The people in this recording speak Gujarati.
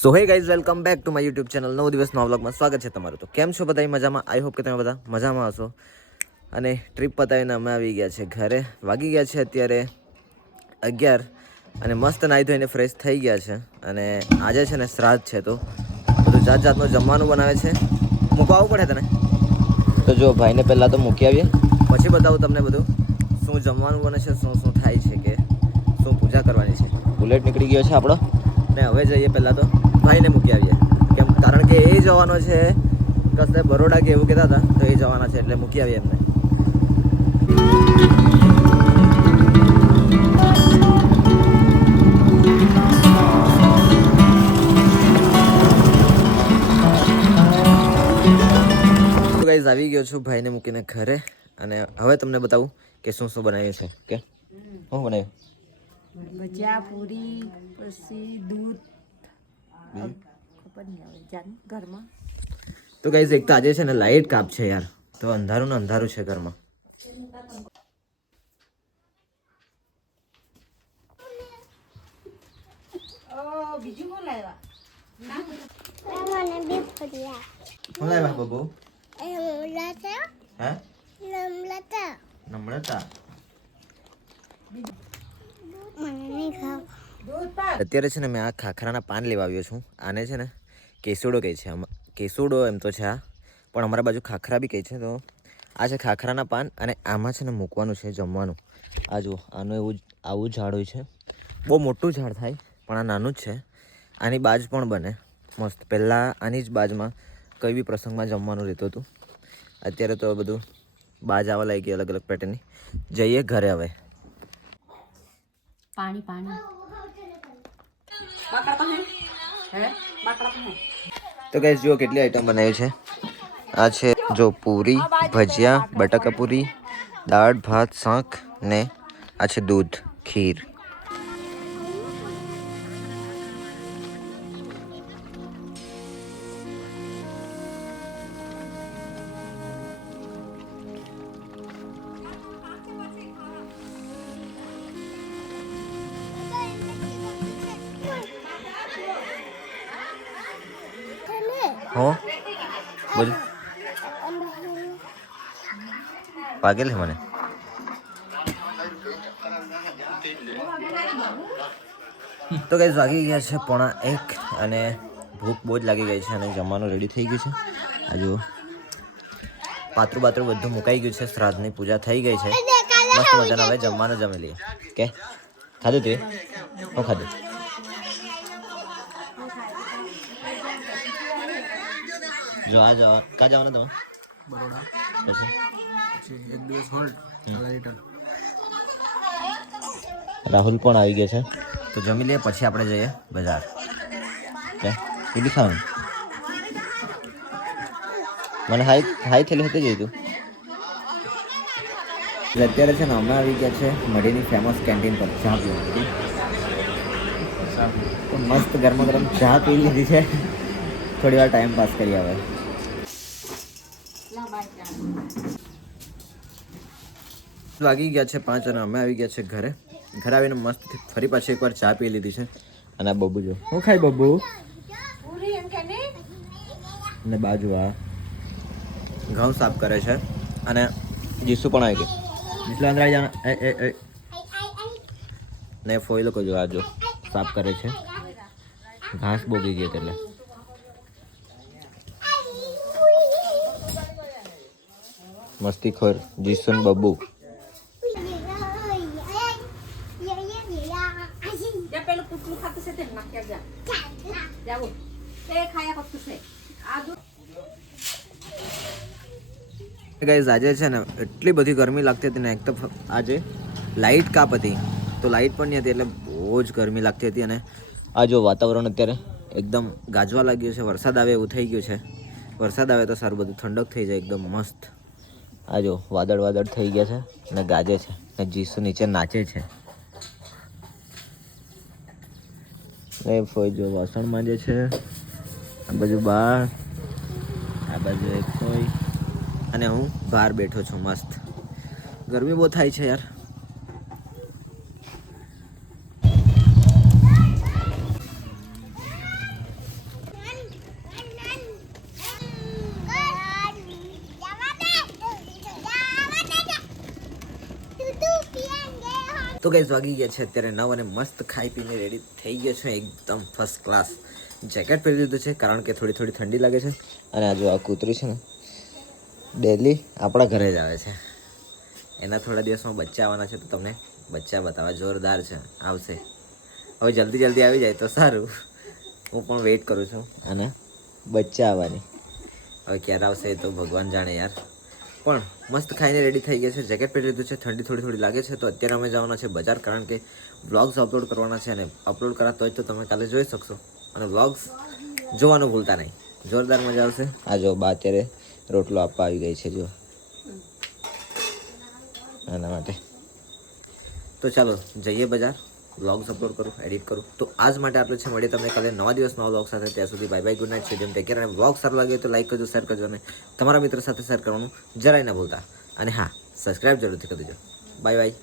So hey guys, welcome back to my YouTube channel. 9 દિવસના વ્લોગમાં સ્વાગત છે તમારું. તો કેમ છો બધા? મજામાં? આઈ હોપ કે તમે બધા મજામાં હશો. અને ટ્રીપ પતાવીને અમે આવી ગયા છે ઘરે. વાગી ગયા છે અત્યારે 11 અને મસ્ત નાહી ધોઈને ફ્રેશ થઈ ગયા છે. અને આજે છે ને શ્રાદ્ધ છે, તો બધું જાત જાતનું જમવાનું બનાવે છે. મૂકવા આવવું પડે તને તો જો ભાઈને પહેલાં તો મૂકી આવીએ, પછી બતાવું તમને બધું શું જમવાનું બને છે, શું શું થાય છે, કે શું પૂજા કરવાની છે. બુલેટ નીકળી ગયો છે આપણો ને હવે જઈએ પહેલાં તો ભાઈને મૂકી આવીએ, કારણ કે એ જવાનો છે કશે બરોડા કે એવું કહેતા હતા, તો એ જવાના છે એટલે મૂકી આવીએ એમને. ગાઈઝ આવી ગયો છું ભાઈને મૂકીને ઘરે, અને હવે તમને બતાવું કે શું શું બનાવ્યું છે. કે શું બનાવ્યું? ભજીયા, પૂરી, પછી દૂધ, ખબર નહીં આવે જાન ઘરમાં. તો ગાઈઝ એક તો આજે છે ને લાઇટ કાપ છે યાર, તો અંધારું ને અંધારું છે ઘરમાં. બીજું કોણ લાવ્યા? શું લાવ્યા બબુ? હે? નમ્રતા. અત્યારે છે ને મેં આ ખાખરાના પાન લેવા આવ્યો છું. આને છે ને કેસુડો કહે છે. કેસુડો એમ તો છે આ, પણ અમારા બાજુ ખાખરા બી કહે છે. તો આ છે ખાખરાના પાન, અને આમાં છે ને મૂકવાનું છે જમવાનું. આ જુઓ, આનું આવું ઝાડ હોય છે. બહુ મોટું ઝાડ થાય, પણ આ નાનું જ છે. આની બાજ પણ બને મસ્ત. પહેલાં આની જ બાજમાં કઈ બી પ્રસંગમાં જમવાનું રહેતું હતું. અત્યારે તો બધું બાજ આવવા લાગી અલગ અલગ પેટર્નની. જઈએ ઘરે હવે. પાણી પાણી તો ગાઈસ જુઓ કેટલી આઈટમ બનાવી છે. આ છે જો પૂરી, ભજીયા, બટાકા પૂરી, દાળ ભાત, શાક, ને આ છે દૂધ, ખીર. हो बोल, पागल है મને. તો ગાઈસ વાગી ગયા છે 1:30 અને ભૂખ બહુ જ લાગી ગઈ છે, અને જમવાનું રેડી થઈ ગયું છે. આ જુઓ પાત્રું બધું મુકાઈ ગયું છે. શ્રાદ્ધની પૂજા થઈ ગઈ છે મસ્ત મજાના. હવે જમવાનું જમી લઈએ. કે ખાધું તે? શું ખાધું? જો આ જાવ, ક્યાં જવાના તમે? બરોડા. પછી એક દિવસ હોલ્ડ. રાહુલ પણ આવી ગયો છે, તો જમી લઈએ પછી આપણે જઈએ બજાર. કે એ બી ખાવાનું? મને હાઈ થયેલી હતી જોઈ તું. અત્યારે છે ને અમે આવી ગયા છે મઢીની ફેમસ કેન્ટીન પર ચા પીવા. મસ્ત ગરમા ગરમ ચા પી લીધી છે. થોડી વાર ટાઈમ પાસ કરી આવે. વાગી ગયા છે 5 અને અમે આવી ગયા છે ઘરે. ઘરે આવીને મસ્ત ફરી પાછી એકવાર ચા પી લીધી છે. અને આ બબુ જો હું ખાઈ બબુ. અને બાજુ આ ઘઉં સાફ કરે છે, અને જીસુ પણ આવી ગઈ. જીસુ અંદર આવી જાના. ને ફોઈ લોકો જો આ જો સાફ કરે છે. ઘાસ બોગી ગઈ એટલે મસ્તીખોર જીસુ ને બબુ. ગાઈઝ આજે છે ને એટલી બધી ગરમી લાગતી હતી ને, એક તો આજે લાઇટ કાપ હતી, તો લાઇટ પણ નહીં હતી, એટલે બહુ જ ગરમી લાગતી હતી. અને આ જો વાતાવરણ અત્યારે એકદમ ગાજવા લાગ્યું છે. વરસાદ આવે એવું થઈ ગયું છે. વરસાદ આવે તો સારું, બધું ઠંડક થઈ જાય એકદમ મસ્ત. આ જો વાદળ થઈ ગયા છે ને ગાજે છે, ને જીસુ નીચે નાચે છે. ને ફોઈ જો વાસણ માંજે છે. આ બાજુ બહાર, આ બાજુ એક ફોઈ, અને હું બહાર બેઠો છું મસ્ત. ગરમી બહુ થાય છે યાર. તો ગાઈઝ વાગી ગયા છે અત્યારે 9 અને મસ્ત ખાઈ પીને રેડી થઈ ગયો છે એકદમ ફર્સ્ટ ક્લાસ. જેકેટ પહેરી લીધું છે કારણ કે થોડી થોડી ઠંડી લાગે છે. અને આ જો આ કૂતરી છે ને ડેલી આપણા ઘરે જ આવે છે. એના થોડા દિવસમાં બચ્ચા આવવાના છે તો તમને બચ્ચા બતાવવા જોરદાર છે, આવશે. હવે જલ્દી જલ્દી આવી જાય તો સારું. હું પણ વેઇટ કરું છું અને બચ્ચા આવવાની. હવે ક્યારે આવશે એ તો ભગવાન જાણે યાર. પણ મસ્ત ખાઈને રેડી થઈ ગયા છે. જેકેટ પહેરી લીધું છે. ઠંડી થોડી થોડી લાગે છે તો અત્યારે અમે જવાના છે બજાર કારણ કે વ્લોગ્સ અપલોડ કરવાના છે અને અપલોડ કરાતો હોય તો તમે કાલે જોઈ શકશો. અને વ્લોગ્સ જોવાનું ભૂલતા નહીં, જોરદાર મજા આવશે. આ જો બા અત્યારે રોટલો આપવા આવી ગઈ છે જો એના માટે. તો ચાલો જઈએ બજાર, વ્લોગ્સ અપલોડ કરું, એડિટ કરું. તો આજ માટે આટલું છે. મળીએ તમને કાલે નવા દિવસ નવા વ્લોગ સાથે. ત્યાં સુધી બાય બાય, ગુડ નાઇટ, છે જેમ ટેક કેર. અને વ્લોગ સારો લાગે તો લાઈક કરજો, શેર કરજો અને તમારા મિત્ર સાથે શેર કરવાનું જરાય ના ભૂલતા. અને હા, સબસ્ક્રાઇબ જરૂરથી કરી દેજો. Bye bye.